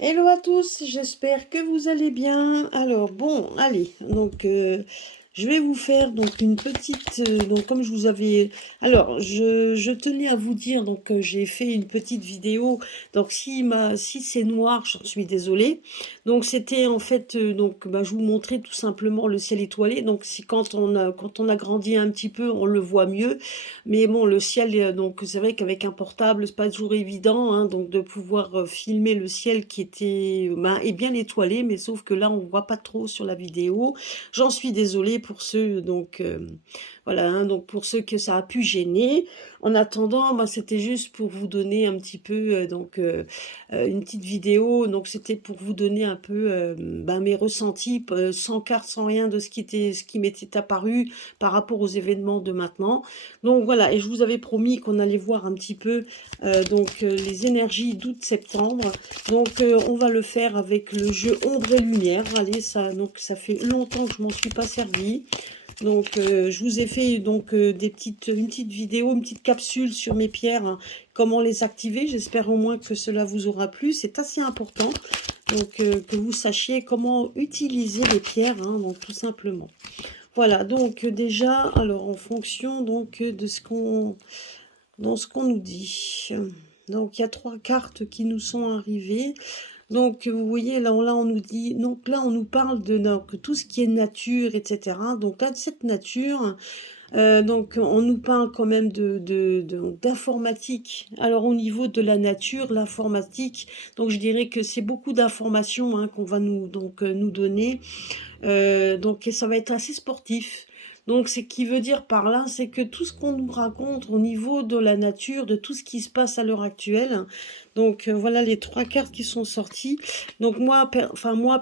Hello à tous, j'espère que vous allez bien. Alors bon, allez, je vais vous faire donc une petite, donc comme je vous avais, alors je tenais à vous dire j'ai fait une petite vidéo. Donc si c'est noir, j'en suis désolée. Donc c'était en fait je vous montrais tout simplement le ciel étoilé. Donc si quand on a grandi un petit peu, on le voit mieux. Mais bon, le ciel, donc c'est vrai qu'avec un portable, c'est pas toujours évident, hein, donc de pouvoir filmer le ciel qui était, est bien étoilé, mais sauf que là, on voit pas trop sur la vidéo. J'en suis désolée pour ceux, voilà, hein, donc pour ceux que ça a pu gêner. En attendant, moi, c'était juste pour vous donner un petit peu, une petite vidéo. Donc c'était pour vous donner un peu, mes ressentis, sans carte, sans rien de ce qui m'était apparu par rapport aux événements de maintenant. Donc voilà, et je vous avais promis qu'on allait voir un petit peu les énergies d'août-septembre. On va le faire avec le jeu ombre et lumière. Allez, ça fait longtemps que je m'en suis pas servi. Je vous ai fait une petite vidéo, une petite capsule sur mes pierres, hein, comment les activer. J'espère au moins que cela vous aura plu. C'est assez important que vous sachiez comment utiliser les pierres, hein, donc tout simplement. Voilà, déjà, alors en fonction de ce qu'on nous dit. Donc il y a trois cartes qui nous sont arrivées. Donc vous voyez, là on nous dit, donc là on nous parle de tout ce qui est nature, etc. Donc là, de cette nature, on nous parle quand même d'informatique. Alors au niveau de la nature, l'informatique, donc je dirais que c'est beaucoup d'informations, hein, qu'on va nous donner. Et ça va être assez sportif. Donc, ce qui veut dire par là, c'est que tout ce qu'on nous raconte au niveau de la nature, de tout ce qui se passe à l'heure actuelle. Voilà les trois cartes qui sont sorties. Donc, moi,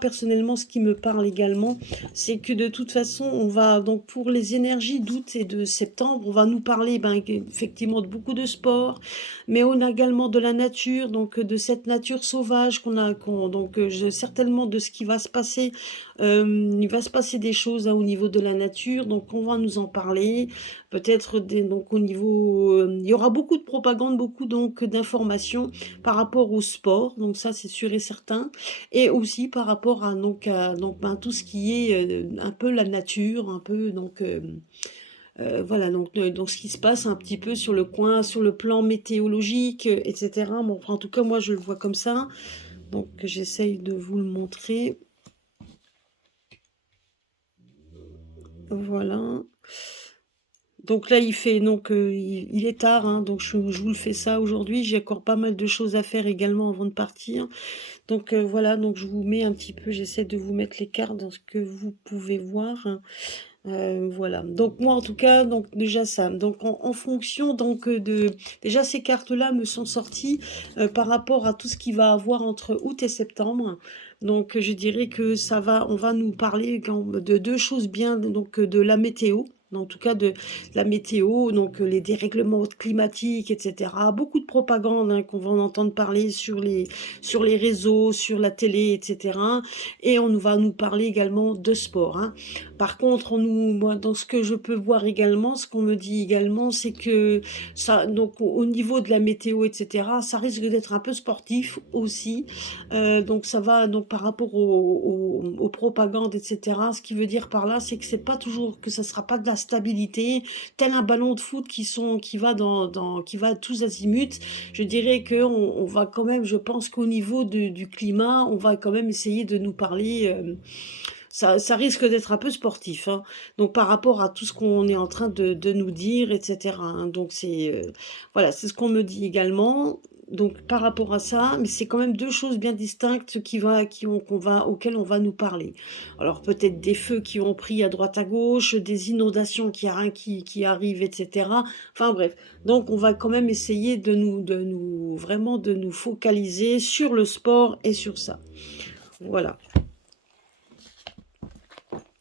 personnellement, ce qui me parle également, c'est que de toute façon, on va, donc, pour les énergies d'août et de septembre, on va nous parler, effectivement, de beaucoup de sport, mais on a également de la nature, donc, de cette nature sauvage certainement de ce qui va se passer. Il va se passer des choses, hein, au niveau de la nature, donc on va nous en parler. Peut-être donc au niveau, il y aura beaucoup de propagande, beaucoup donc d'informations par rapport au sport, donc ça c'est sûr et certain, et aussi par rapport à tout ce qui est un peu la nature, un peu voilà donc ce qui se passe un petit peu sur le coin, sur le plan météorologique, etc. Bon, en tout cas moi je le vois comme ça, donc j'essaye de vous le montrer. Voilà. Donc là, il est tard, hein, donc je vous le fais ça aujourd'hui. J'ai encore pas mal de choses à faire également avant de partir. Voilà, donc je vous mets un petit peu, j'essaie de vous mettre les cartes dans ce que vous pouvez voir. Voilà. Donc moi, en tout cas, donc déjà ça. Donc en fonction déjà ces cartes-là me sont sorties par rapport à tout ce qu'il va avoir entre août et septembre. Je dirais que on va nous parler de deux choses bien, de la météo. En tout cas de la météo, les dérèglements climatiques, etc. Beaucoup de propagande, hein, qu'on va en entendre parler sur les réseaux, sur la télé, etc. Et on va nous parler également de sport, hein. Par contre, moi, dans ce que je peux voir également, ce qu'on me dit également, c'est que ça, donc au niveau de la météo, etc., ça risque d'être un peu sportif aussi. Donc ça va donc par rapport aux propagandes, etc. Ce qui veut dire par là, c'est que c'est pas toujours que ça sera pas de la stabilité, tel un ballon de foot qui va qui va à tous azimuts. Je dirais que on va quand même, je pense qu'au niveau du climat, on va quand même essayer de nous parler. Ça risque d'être un peu sportif, hein. Donc par rapport à tout ce qu'on est en train de nous dire, etc., hein. Voilà, c'est ce qu'on me dit également. Donc par rapport à ça, mais c'est quand même deux choses bien distinctes auxquelles on va nous parler. Alors peut-être des feux qui ont pris à droite à gauche, des inondations qui arrivent, etc. Enfin bref, donc on va quand même essayer vraiment de nous focaliser sur le sport et sur ça. Voilà.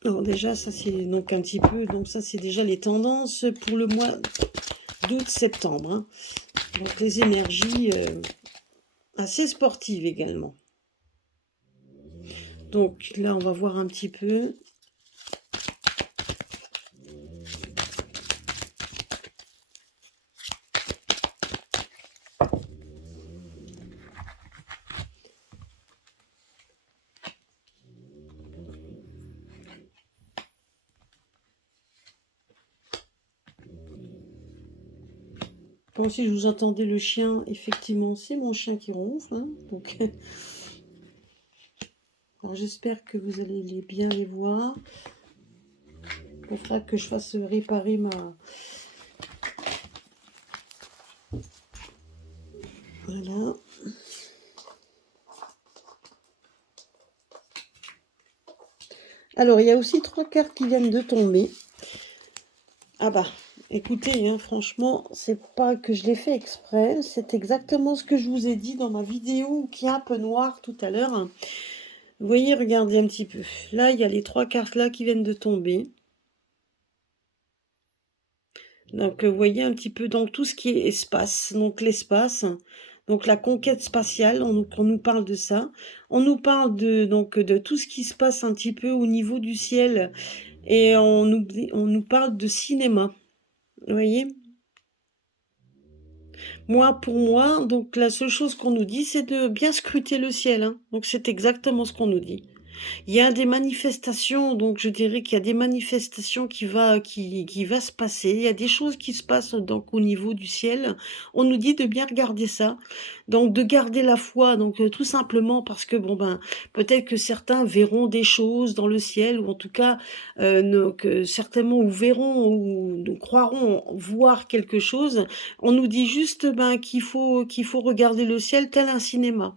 Alors déjà, ça c'est donc un petit peu, donc ça c'est déjà les tendances pour le mois d'août-septembre, hein. Donc les énergies assez sportives également. Donc là, on va voir un petit peu. pas si je vous entendais le chien. Effectivement, c'est mon chien qui ronfle, hein, donc alors j'espère que vous allez bien les voir. Il faudra que je fasse réparer ma... Voilà. Alors, il y a aussi 3 cartes qui viennent de tomber. Ah bah, écoutez, hein, franchement, c'est pas que je l'ai fait exprès, c'est exactement ce que je vous ai dit dans ma vidéo qui est un peu noire tout à l'heure. Vous voyez, regardez un petit peu. Là, il y a les 3 cartes là qui viennent de tomber. Donc, vous voyez un petit peu dans tout ce qui est espace. Donc, l'espace, donc la conquête spatiale, on nous parle de ça. On nous parle de tout ce qui se passe un petit peu au niveau du ciel. Et on nous parle de cinéma. Vous voyez? Moi, pour moi, donc la seule chose qu'on nous dit, c'est de bien scruter le ciel, hein. Donc, c'est exactement ce qu'on nous dit. Il y a des manifestations, donc je dirais qu'il y a des manifestations qui va se passer. Il y a des choses qui se passent donc au niveau du ciel. On nous dit de bien regarder ça, donc de garder la foi, donc tout simplement parce que bon ben peut-être que certains verront des choses dans le ciel ou en tout cas donc certainement ou verront ou croiront voir quelque chose. On nous dit juste ben qu'il faut regarder le ciel tel un cinéma.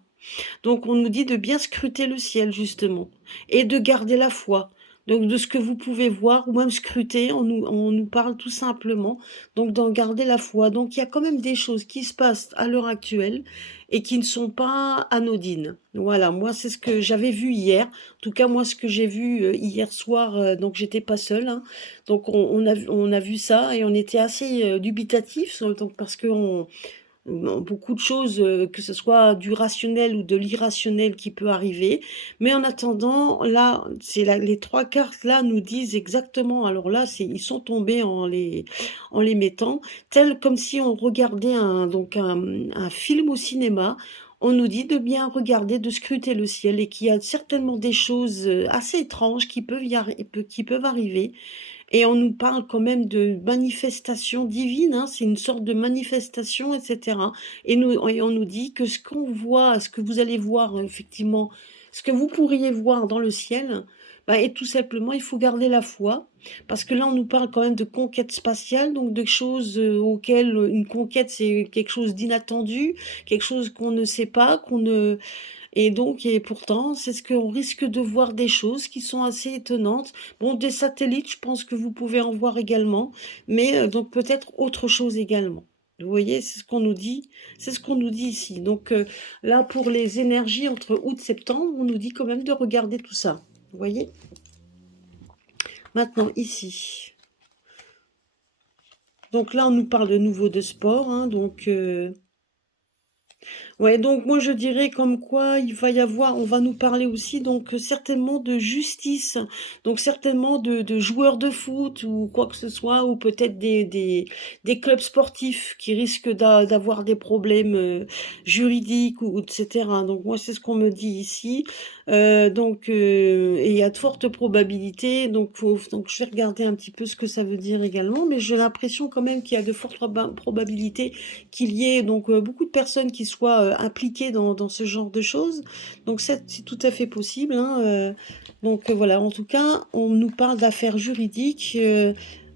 Donc on nous dit de bien scruter le ciel justement et de garder la foi. Donc de ce que vous pouvez voir ou même scruter, on nous parle tout simplement donc d'en garder la foi. Donc il y a quand même des choses qui se passent à l'heure actuelle et qui ne sont pas anodines. Voilà, moi c'est ce que j'avais vu hier. En tout cas moi ce que j'ai vu hier soir, donc j'étais pas seule, hein. Donc on a vu ça et on était assez dubitatifs donc parce que beaucoup de choses, que ce soit du rationnel ou de l'irrationnel qui peut arriver. Mais en attendant, là, les 3 cartes là nous disent exactement, alors là, ils sont tombés en les mettant, tel comme si on regardait un film au cinéma. On nous dit de bien regarder, de scruter le ciel et qu'il y a certainement des choses assez étranges qui peuvent arriver et on nous parle quand même de manifestation divine, hein, c'est une sorte de manifestation, etc. Et on nous dit que ce qu'on voit, ce que vous allez voir, effectivement, ce que vous pourriez voir dans le ciel, bah, et tout simplement, il faut garder la foi, parce que là, on nous parle quand même de conquête spatiale, donc de choses auxquelles une conquête, c'est quelque chose d'inattendu, quelque chose qu'on ne sait pas, qu'on ne, et pourtant, c'est ce qu'on risque de voir des choses qui sont assez étonnantes. Bon, des satellites, je pense que vous pouvez en voir également, mais donc peut-être autre chose également. Vous voyez, c'est ce qu'on nous dit ici. Donc là, pour les énergies entre août et septembre, on nous dit quand même de regarder tout ça. Vous voyez? Maintenant, ici. Donc là, on nous parle de nouveau de sport, hein, donc ouais, donc moi je dirais comme quoi il va y avoir, on va nous parler aussi donc certainement de justice, donc certainement de joueurs de foot ou quoi que ce soit, ou peut-être des clubs sportifs qui risquent d'avoir des problèmes juridiques ou etc. Donc moi c'est ce qu'on me dit ici. Et il y a de fortes probabilités, donc je vais regarder un petit peu ce que ça veut dire également, mais j'ai l'impression quand même qu'il y a de fortes probabilités qu'il y ait donc beaucoup de personnes qui soient impliquées dans ce genre de choses. Donc c'est tout à fait possible, hein, voilà, en tout cas, on nous parle d'affaires juridiques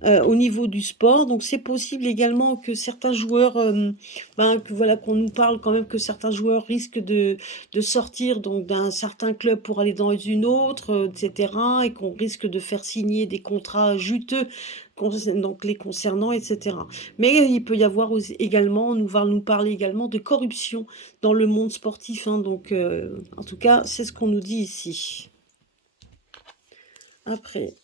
au niveau du sport. Donc c'est possible également que certains joueurs, que voilà, qu'on nous parle quand même que certains joueurs risquent de sortir donc d'un certain club pour aller dans une autre, etc. Et qu'on risque de faire signer des contrats juteux donc les concernant, etc. Mais il peut y avoir également, on va nous parler également de corruption dans le monde sportif, hein, donc en tout cas, c'est ce qu'on nous dit ici. Après,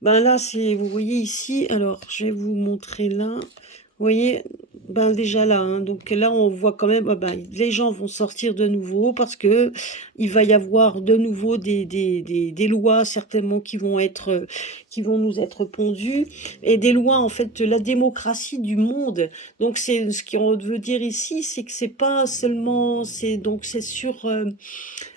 ben là, vous voyez ici, alors je vais vous montrer là. voyez? Ben, déjà là, hein, donc là, on voit quand même, ah ben, les gens vont sortir de nouveau parce que il va y avoir de nouveau des lois certainement qui vont nous être pondues et des lois, en fait, de la démocratie du monde. Donc c'est ce qu'on veut dire ici, c'est que c'est pas seulement c'est sur,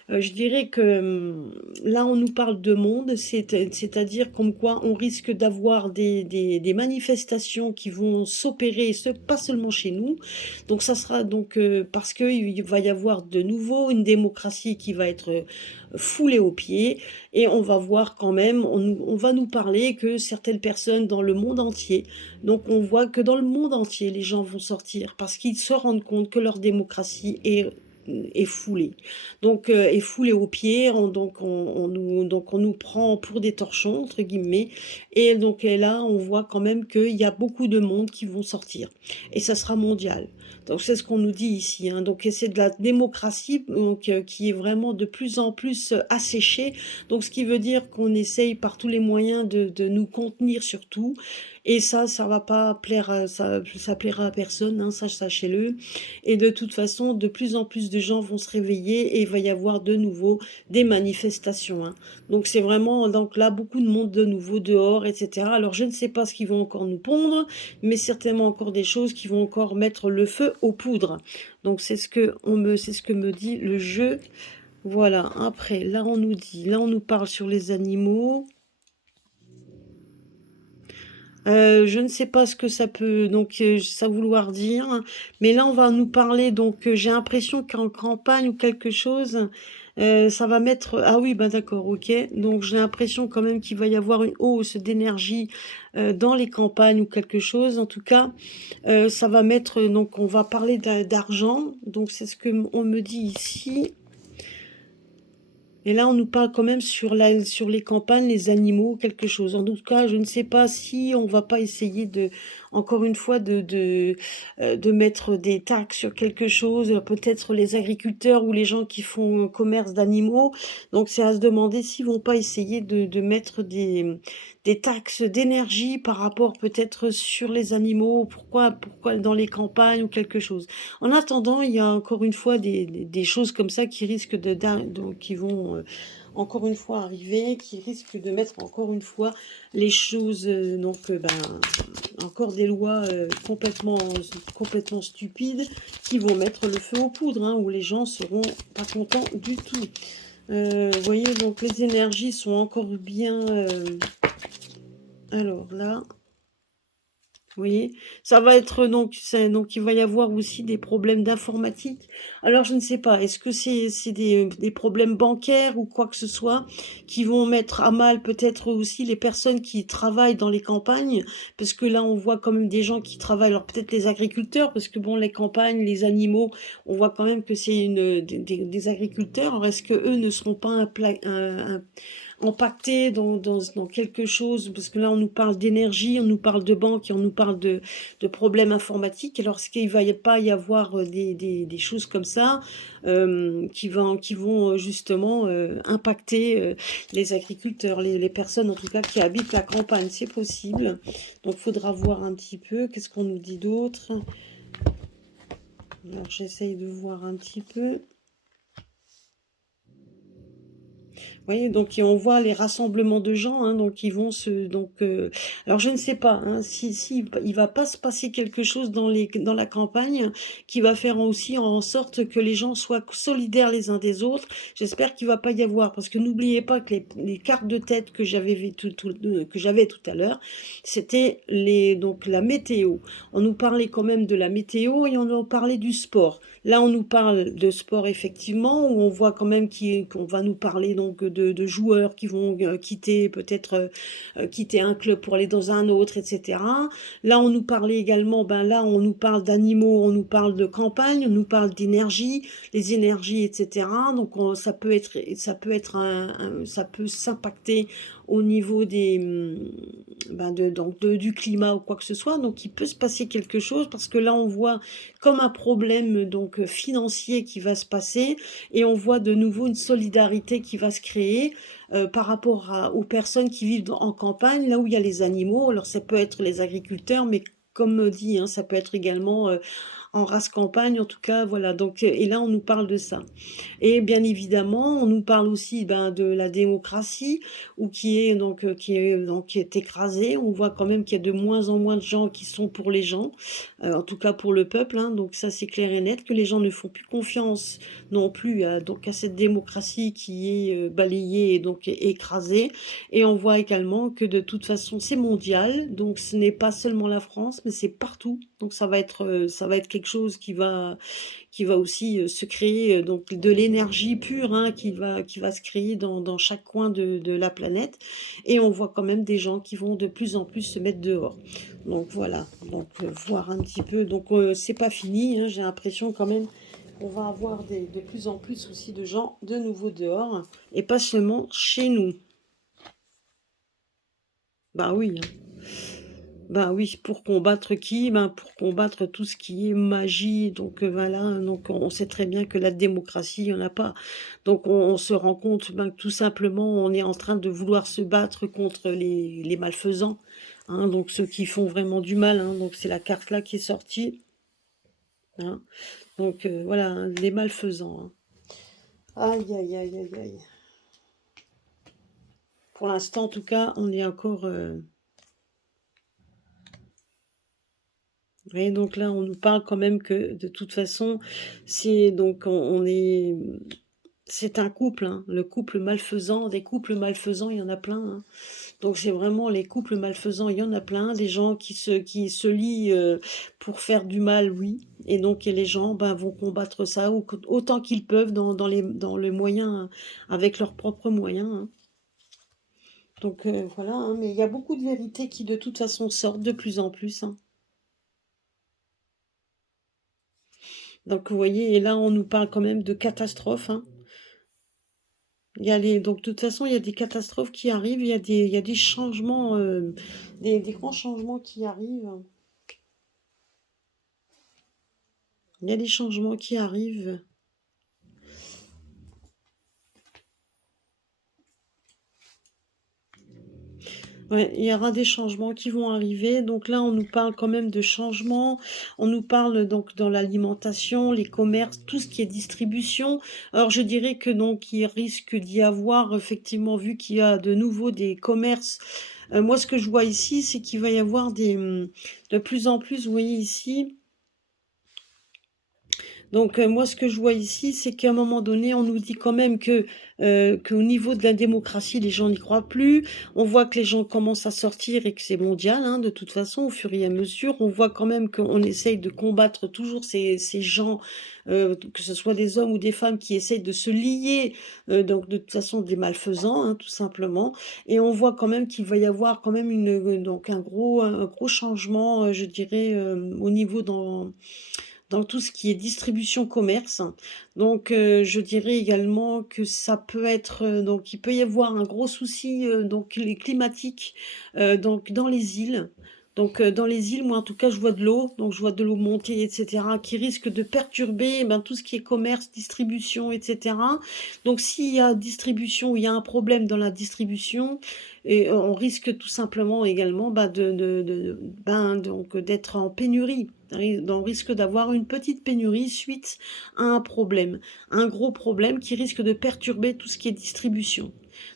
je dirais que, là, on nous parle de monde, c'est-à-dire comme quoi on risque d'avoir des manifestations qui vont s'opérer, pas seulement chez nous. Donc ça sera donc, parce qu'il va y avoir de nouveau une démocratie qui va être, foulée aux pieds et on va voir quand même, on va nous parler que certaines personnes dans le monde entier, donc on voit que dans le monde entier, les gens vont sortir parce qu'ils se rendent compte que leur démocratie est foulée. Donc, est foulée aux pieds, donc on nous prend pour des «torchons» entre guillemets et donc et là, on voit quand même qu'il y a beaucoup de monde qui vont sortir et ça sera mondial. Donc c'est ce qu'on nous dit ici, hein, donc et c'est de la démocratie donc qui est vraiment de plus en plus, asséchée, donc ce qui veut dire qu'on essaye par tous les moyens de nous contenir surtout et ça va pas plaire à ça plaira à personne, hein, ça sachez-le et de toute façon, de plus en plus de gens vont se réveiller et il va y avoir de nouveau des manifestations, hein. Donc c'est vraiment donc là, beaucoup de monde de nouveau dehors et cetera. Alors je ne sais pas ce qu'ils vont encore nous pondre, mais certainement encore des choses qui vont encore mettre le feu aux poudres. Donc c'est ce que me dit le jeu. Voilà, après là on nous parle sur les animaux. Je ne sais pas ce que ça peut donc ça vouloir dire, mais là, on va nous parler donc j'ai l'impression qu'en campagne ou quelque chose, ça va mettre ah oui, bah, d'accord, OK. Donc j'ai l'impression quand même qu'il va y avoir une hausse d'énergie, dans les campagnes ou quelque chose. En tout cas, ça va mettre donc on va parler d'argent, donc c'est ce que on me dit ici. Et là, on nous parle quand même sur les campagnes, les animaux, quelque chose. En tout cas, je ne sais pas si on va pas essayer encore une fois, de mettre des taxes sur quelque chose, peut-être les agriculteurs ou les gens qui font commerce d'animaux. Donc, c'est à se demander s'ils vont pas essayer de mettre des taxes d'énergie par rapport peut-être sur les animaux. Pourquoi dans les campagnes ou quelque chose. En attendant, il y a encore une fois des choses comme ça qui risquent donc qui vont encore une fois arriver, qui risquent de mettre encore une fois les choses, encore des lois complètement stupides qui vont mettre le feu aux poudres, hein, où les gens seront pas contents du tout. Vous voyez, donc les énergies sont encore bien. Alors là. Vous voyez? Ça va être donc il va y avoir aussi des problèmes d'informatique. Alors je ne sais pas, est-ce que c'est des problèmes bancaires ou quoi que ce soit qui vont mettre à mal peut-être aussi les personnes qui travaillent dans les campagnes? Parce que là, on voit quand même des gens qui travaillent, alors peut-être les agriculteurs, parce que bon, les campagnes, les animaux, on voit quand même que c'est des agriculteurs. Alors est-ce que eux ne seront pas empaqueté dans quelque chose, parce que là, on nous parle d'énergie, on nous parle de banque et on nous parle de problèmes informatiques. Alors, est-ce qu'il va pas y avoir des choses comme ça qui vont justement impacter les agriculteurs, les personnes en tout cas qui habitent la campagne? C'est possible. Donc, il faudra voir un petit peu. Qu'est-ce qu'on nous dit d'autre? Alors, j'essaye de voir un petit peu. Oui, donc et on voit les rassemblements de gens, hein, donc ils vont alors je ne sais pas, hein, si il va pas se passer quelque chose dans la campagne qui va faire aussi en sorte que les gens soient solidaires les uns des autres. J'espère qu'il va pas y avoir parce que n'oubliez pas que les cartes de tête que j'avais tout à l'heure, c'était donc la météo. On nous parlait quand même de la météo et on nous parlait du sport. Là, on nous parle de sport effectivement, où on voit quand même qu'on va nous parler donc de joueurs qui vont quitter peut-être quitter un club pour aller dans un autre, etc. Là, on nous parlait également, ben là, on nous parle d'animaux, on nous parle de campagne, on nous parle d'énergie, les énergies, etc. Donc, ça peut s'impacter au niveau du climat ou quoi que ce soit. Donc, il peut se passer quelque chose parce que là, on voit comme un problème donc financier qui va se passer et on voit de nouveau une solidarité qui va se créer par rapport aux personnes qui vivent en campagne, là où il y a les animaux. Alors ça peut être les agriculteurs, mais comme dit, hein, ça peut être également, en race campagne, en tout cas, voilà, donc et là, on nous parle de ça. Et bien évidemment, on nous parle aussi, ben, de la démocratie ou qui est écrasée. On voit quand même qu'il y a de moins en moins de gens qui sont pour les gens, en tout cas pour le peuple, hein, donc ça, c'est clair et net que les gens ne font plus confiance non plus à cette démocratie qui est, balayée et donc écrasée. Et on voit également que de toute façon, c'est mondial, donc ce n'est pas seulement la France, mais c'est partout. Donc ça va être quelque chose qui va aussi, se créer, donc de l'énergie pure, hein, qui va se créer dans chaque coin de la planète et on voit quand même des gens qui vont de plus en plus se mettre dehors. Donc voilà, donc voir un petit peu donc c'est pas fini, hein, j'ai l'impression quand même qu'on va avoir de plus en plus aussi de gens de nouveau dehors et pas seulement chez nous. Bah oui, hein. Bah oui, pour combattre qui? Ben, pour combattre tout ce qui est magie, donc voilà, hein, donc on sait très bien que la démocratie, il y en a pas. Donc on se rend compte, ben, que tout simplement, on est en train de vouloir se battre contre les malfaisants, hein, donc ceux qui font vraiment du mal, hein, donc c'est la carte là qui est sortie, hein. Donc voilà, hein, les malfaisants, hein. Aïe, aïe, aïe, aïe, aïe. Pour l'instant, en tout cas, on est encore, et donc là, on nous parle quand même que de toute façon, c'est donc on est c'est un couple, hein, le couple malfaisant. Des couples malfaisants, il y en a plein, hein. Donc c'est vraiment les couples malfaisants, il y en a plein, des gens qui se lient pour faire du mal, oui. Et donc et les gens ben, vont combattre ça autant qu'ils peuvent dans les moyens, hein, avec leurs propres moyens, hein. Donc voilà, hein, mais il y a beaucoup de vérités qui de toute façon sortent de plus en plus, hein. Donc vous voyez, et là on nous parle quand même de catastrophes, hein. Donc de toute façon, il y a des catastrophes qui arrivent, il y a des changements, des grands changements qui arrivent. Il y a des changements qui arrivent. Ouais, il y aura des changements qui vont arriver. Donc là, on nous parle quand même de changements. On nous parle donc dans l'alimentation, les commerces, tout ce qui est distribution. Alors je dirais que donc il risque d'y avoir effectivement, vu qu'il y a de nouveau des commerces. Moi, ce que je vois ici, c'est qu'il va y avoir de plus en plus, vous voyez ici. Donc moi, ce que je vois ici, c'est qu'à un moment donné, on nous dit quand même qu'au niveau de la démocratie, les gens n'y croient plus. On voit que les gens commencent à sortir et que c'est mondial, hein, de toute façon, au fur et à mesure. On voit quand même qu'on essaye de combattre toujours ces gens, que ce soit des hommes ou des femmes qui essayent de se lier, donc de toute façon des malfaisants, hein, tout simplement. Et on voit quand même qu'il va y avoir quand même donc un gros changement, je dirais, au niveau dans tout ce qui est distribution commerce. Donc je dirais également que ça peut être, donc il peut y avoir un gros souci, donc les climatiques, donc dans les îles. Donc dans les îles, moi en tout cas, je vois de l'eau, donc je vois de l'eau monter et cetera, qui risque de perturber, ben, tout ce qui est commerce, distribution et cetera. Donc s'il y a distribution, il y a un problème dans la distribution et on risque tout simplement également, bah, ben, donc d'être en pénurie. On risque d'avoir une petite pénurie suite à un problème, un gros problème qui risque de perturber tout ce qui est distribution.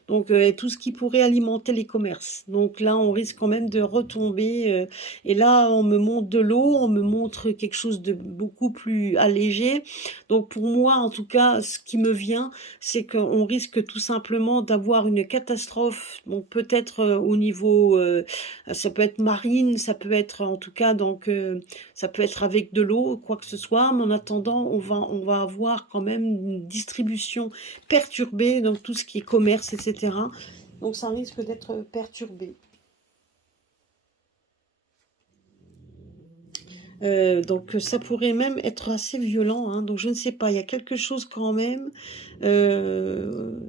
Donc, et tout ce qui pourrait alimenter les commerces. Donc là, on risque quand même de retomber. Et là, on me montre de l'eau, on me montre quelque chose de beaucoup plus allégé. Donc pour moi, en tout cas, ce qui me vient, c'est qu'on risque tout simplement d'avoir une catastrophe. Donc peut-être au niveau, ça peut être marine, ça peut être en tout cas donc ça peut être avec de l'eau, quoi que ce soit, mais en attendant, on va avoir quand même une distribution perturbée dans tout ce qui est commerce, etc. Donc ça risque d'être perturbé. Donc ça pourrait même être assez violent, hein, donc je ne sais pas, il y a quelque chose quand même, euh,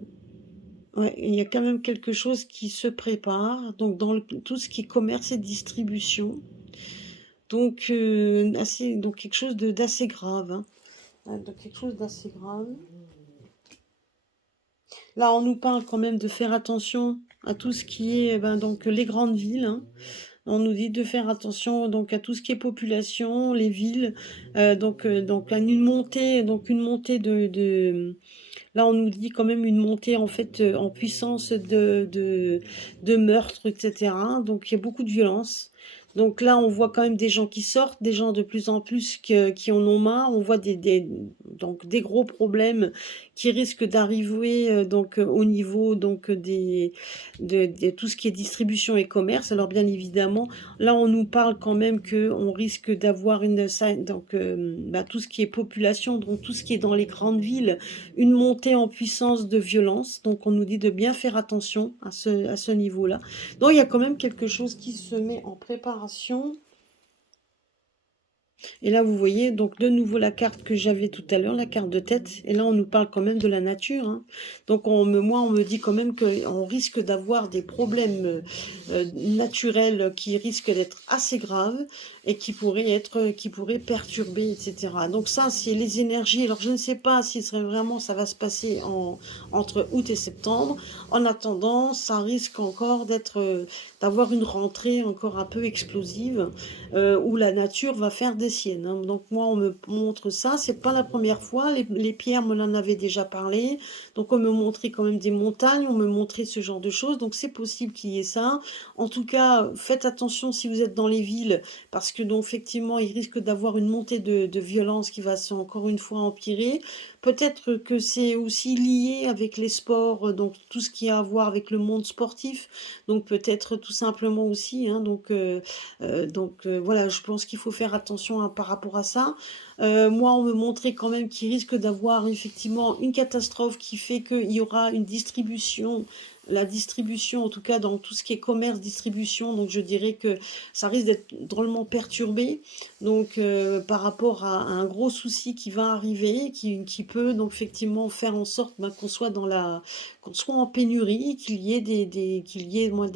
ouais, il y a quand même quelque chose qui se prépare, donc dans tout ce qui est commerce et distribution, donc, donc quelque chose d'assez grave, hein. Ouais, donc quelque chose d'assez grave. Là, on nous parle quand même de faire attention à tout ce qui est, eh ben, donc les grandes villes, hein. On nous dit de faire attention donc à tout ce qui est population, les villes, donc à une montée là, on nous dit quand même une montée en fait, en puissance de meurtres et cetera. Donc il y a beaucoup de violence. Donc là, on voit quand même des gens qui sortent, des gens de plus en plus qui en ont marre. On voit donc des gros problèmes qui risquent d'arriver au niveau de tout ce qui est distribution et commerce. Alors bien évidemment, là, on nous parle quand même que on risque d'avoir tout ce qui est population, donc tout ce qui est dans les grandes villes, une montée en puissance de violence. Donc on nous dit de bien faire attention à ce niveau-là. Donc il y a quand même quelque chose qui se met en préparation. Et là, vous voyez, donc de nouveau la carte que j'avais tout à l'heure, la carte de tête. Et là, on nous parle quand même de la nature, hein. Donc moi, on me dit quand même qu'on risque d'avoir des problèmes naturels qui risquent d'être assez graves et qui pourraient perturber, etc. Donc ça, c'est les énergies. Alors je ne sais pas si ça va se passer entre août et septembre. En attendant, ça risque encore d'avoir une rentrée encore un peu explosive où la nature va faire des siennes, hein. Donc moi, on me montre ça, c'est pas la première fois, les pierres me l'en avaient déjà parlé, donc on me montrait quand même des montagnes, on me montrait ce genre de choses, donc c'est possible qu'il y ait ça. En tout cas, faites attention si vous êtes dans les villes, parce que donc effectivement, il risque d'avoir une montée de violence qui va encore une fois empirer. Peut-être que c'est aussi lié avec les sports, donc tout ce qui a à voir avec le monde sportif, donc peut-être tout simplement aussi, hein, voilà, je pense qu'il faut faire attention hein, par rapport à ça. Moi, on me montrait quand même qu'il risque d'avoir effectivement une catastrophe qui fait qu'il y aura une distribution, la distribution en tout cas dans tout ce qui est commerce, distribution, donc je dirais que ça risque d'être drôlement perturbé, donc par rapport à un gros souci qui va arriver, qui peut donc effectivement faire en sorte qu'on soit en pénurie, qu'il y ait qu'il y ait moins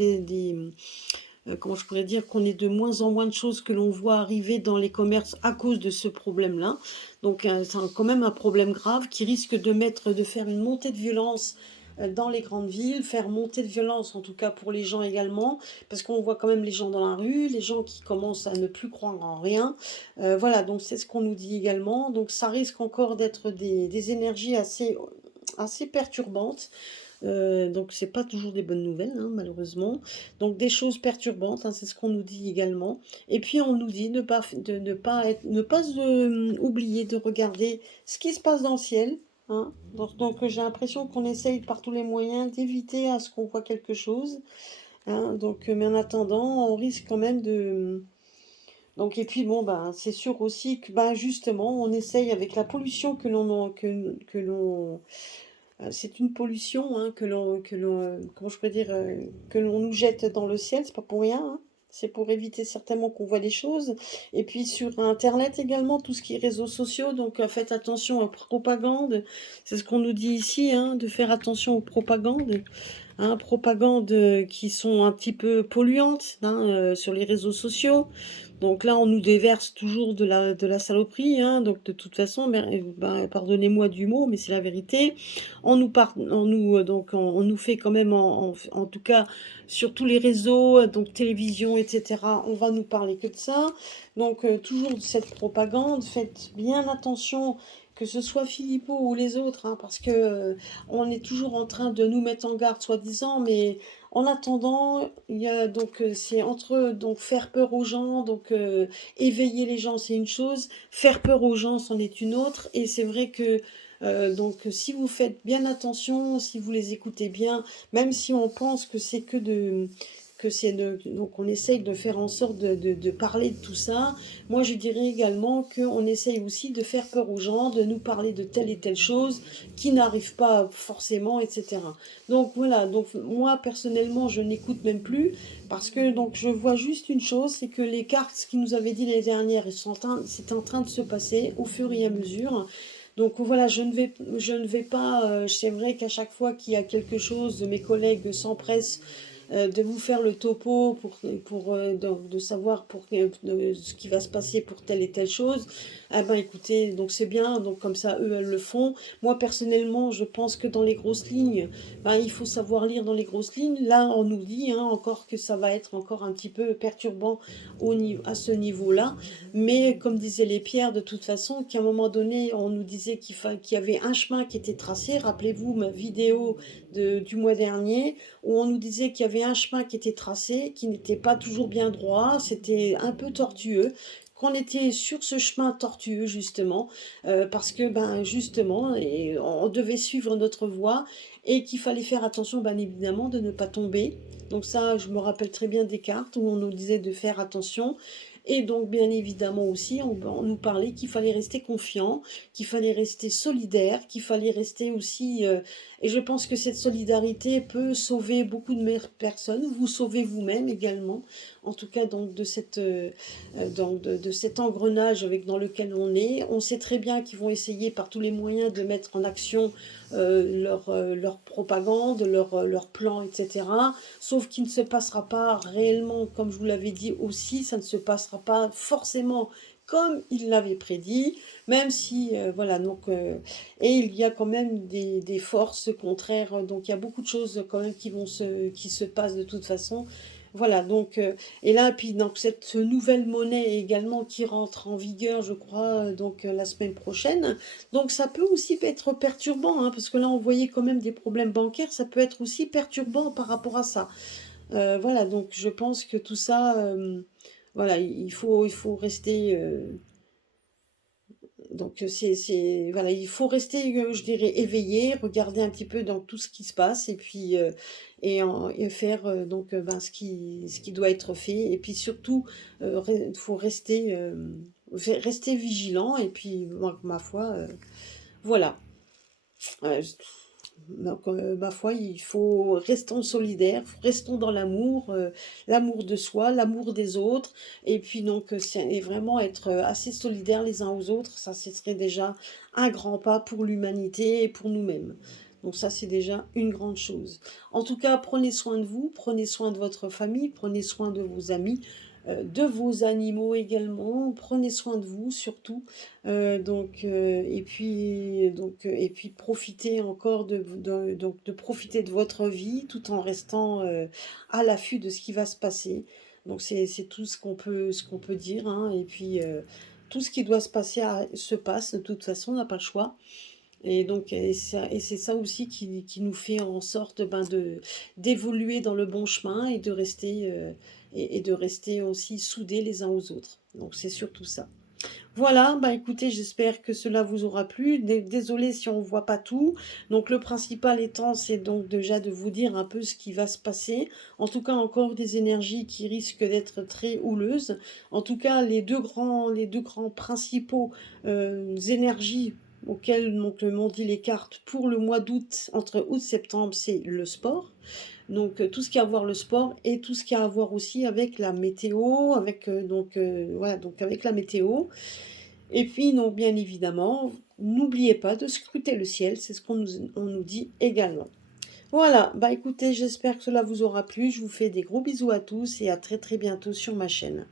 comment je pourrais dire, qu'on ait de moins en moins de choses que l'on voit arriver dans les commerces à cause de ce problème-là. Donc c'est quand même un problème grave qui risque de faire une montée de violence dans les grandes villes, faire monter de violence en tout cas pour les gens également, parce qu'on voit quand même les gens dans la rue, les gens qui commencent à ne plus croire en rien. Voilà, donc c'est ce qu'on nous dit également. Donc ça risque encore d'être des énergies assez perturbantes. Donc c'est pas toujours des bonnes nouvelles, hein, malheureusement. Donc des choses perturbantes, hein, c'est ce qu'on nous dit également. Et puis on nous dit ne pas oublier de regarder ce qui se passe dans le ciel, hein. Donc j'ai l'impression qu'on essaye par tous les moyens d'éviter à ce qu'on voit quelque chose, hein. Donc mais en attendant, on risque quand même de donc et puis bon ben c'est sûr aussi que ben justement on essaye avec la pollution que l'on c'est une pollution hein, comment je peux dire, que l'on nous jette dans le ciel, c'est pas pour rien, hein. C'est pour éviter certainement qu'on voit des choses. Et puis sur Internet également, tout ce qui est réseaux sociaux, donc faites attention aux propagandes. C'est ce qu'on nous dit ici, hein, de faire attention aux propagandes, hein, propagandes qui sont un petit peu polluantes hein, sur les réseaux sociaux. Donc là, on nous déverse toujours de la saloperie, hein, donc de toute façon, ben, pardonnez-moi du mot, mais c'est la vérité. On nous fait quand même, en tout cas, sur tous les réseaux, donc télévision, etc., on va nous parler que de ça. Donc toujours de cette propagande, faites bien attention que ce soit Philippot ou les autres, hein, parce que on est toujours en train de nous mettre en garde, soi-disant, mais en attendant, il y a c'est entre donc faire peur aux gens, éveiller les gens, c'est une chose, faire peur aux gens, c'en est une autre. Et c'est vrai que si vous faites bien attention, si vous les écoutez bien, même si on pense que c'est donc on essaye de faire en sorte de parler de tout ça. Moi, je dirais également qu'on essaye aussi de faire peur aux gens, de nous parler de telle et telle chose qui n'arrive pas forcément, etc. Donc voilà, donc moi personnellement, je n'écoute même plus parce que donc je vois juste une chose, c'est que les cartes, ce qu'ils nous avaient dit l'année dernière, c'est en train de se passer au fur et à mesure. Donc voilà, je ne vais pas, c'est vrai qu'à chaque fois qu'il y a quelque chose, mes collègues s'empressent de vous faire le topo de savoir ce qui va se passer pour telle et telle chose. Ah ben écoutez, donc c'est bien, donc comme ça, eux, elles le font. Moi, personnellement, je pense que dans les grosses lignes, ben, il faut savoir lire dans les grosses lignes. Là, on nous dit encore que ça va être encore un petit peu perturbant à ce niveau-là. Mais comme disaient les pierres, de toute façon, qu'à un moment donné, on nous disait qu'il y avait un chemin qui était tracé. Rappelez-vous ma vidéo du mois dernier, où on nous disait qu'il y avait un chemin qui était tracé, qui n'était pas toujours bien droit, c'était un peu tortueux, qu'on était sur ce chemin tortueux justement, parce que ben justement, et on devait suivre notre voie, et qu'il fallait faire attention, bien évidemment, de ne pas tomber. Donc ça, je me rappelle très bien des cartes où on nous disait de faire attention. Et donc, bien évidemment aussi, on nous parlait qu'il fallait rester confiant, qu'il fallait rester solidaire, qu'il fallait rester aussi... et je pense que cette solidarité peut sauver beaucoup de personnes, vous sauvez vous-même également, en tout cas donc de cet engrenage dans lequel on est. On sait très bien qu'ils vont essayer par tous les moyens de mettre en action leur propagande, leur plan, etc. Sauf qu'il ne se passera pas réellement, comme je vous l'avais dit aussi, ça ne se passera pas forcément comme il l'avait prédit, même si, voilà, donc, et il y a quand même des forces contraires, donc il y a beaucoup de choses quand même qui se passent de toute façon. Voilà, donc, et là, puis donc cette nouvelle monnaie également qui rentre en vigueur, je crois, donc la semaine prochaine. Donc ça peut aussi être perturbant, hein, parce que là on voyait quand même des problèmes bancaires, ça peut être aussi perturbant par rapport à ça. Voilà, donc je pense que tout ça, voilà, il faut rester, donc voilà, il faut rester, je dirais, éveillé, regarder un petit peu dans tout ce qui se passe, et puis et faire donc ben, ce qui doit être fait, et puis surtout, il faut rester, rester vigilant, et puis ma foi, voilà. Ouais, donc, ma foi, il faut restons solidaires, restons dans l'amour, l'amour de soi, l'amour des autres, et puis donc et vraiment être assez solidaires les uns aux autres, ça ce serait déjà un grand pas pour l'humanité et pour nous-mêmes. Donc ça c'est déjà une grande chose. En tout cas, prenez soin de vous, prenez soin de votre famille, prenez soin de vos amis, de vos animaux également, prenez soin de vous surtout. Et puis profitez encore donc de profiter de votre vie tout en restant à l'affût de ce qui va se passer. Donc c'est tout ce qu'on peut dire, hein. Et puis tout ce qui doit se passer se passe de toute façon, on n'a pas le choix. Et donc et c'est ça aussi qui nous fait en sorte ben, d'évoluer dans le bon chemin et de rester et de rester aussi soudés les uns aux autres. Donc c'est surtout ça. Voilà, bah écoutez, j'espère que cela vous aura plu. Désolée si on ne voit pas tout. Donc le principal étant, c'est donc déjà de vous dire un peu ce qui va se passer. En tout cas, encore des énergies qui risquent d'être très houleuses. En tout cas, les deux grands principaux énergies auxquelles donc, m'ont dit les cartes pour le mois d'août, entre août et septembre, c'est le sport. Donc tout ce qui a à voir le sport et tout ce qui a à voir aussi avec la météo, avec voilà, donc avec la météo. Et puis, donc, bien évidemment, n'oubliez pas de scruter le ciel, c'est ce on nous dit également. Voilà, bah écoutez, j'espère que cela vous aura plu. Je vous fais des gros bisous à tous et à très très bientôt sur ma chaîne.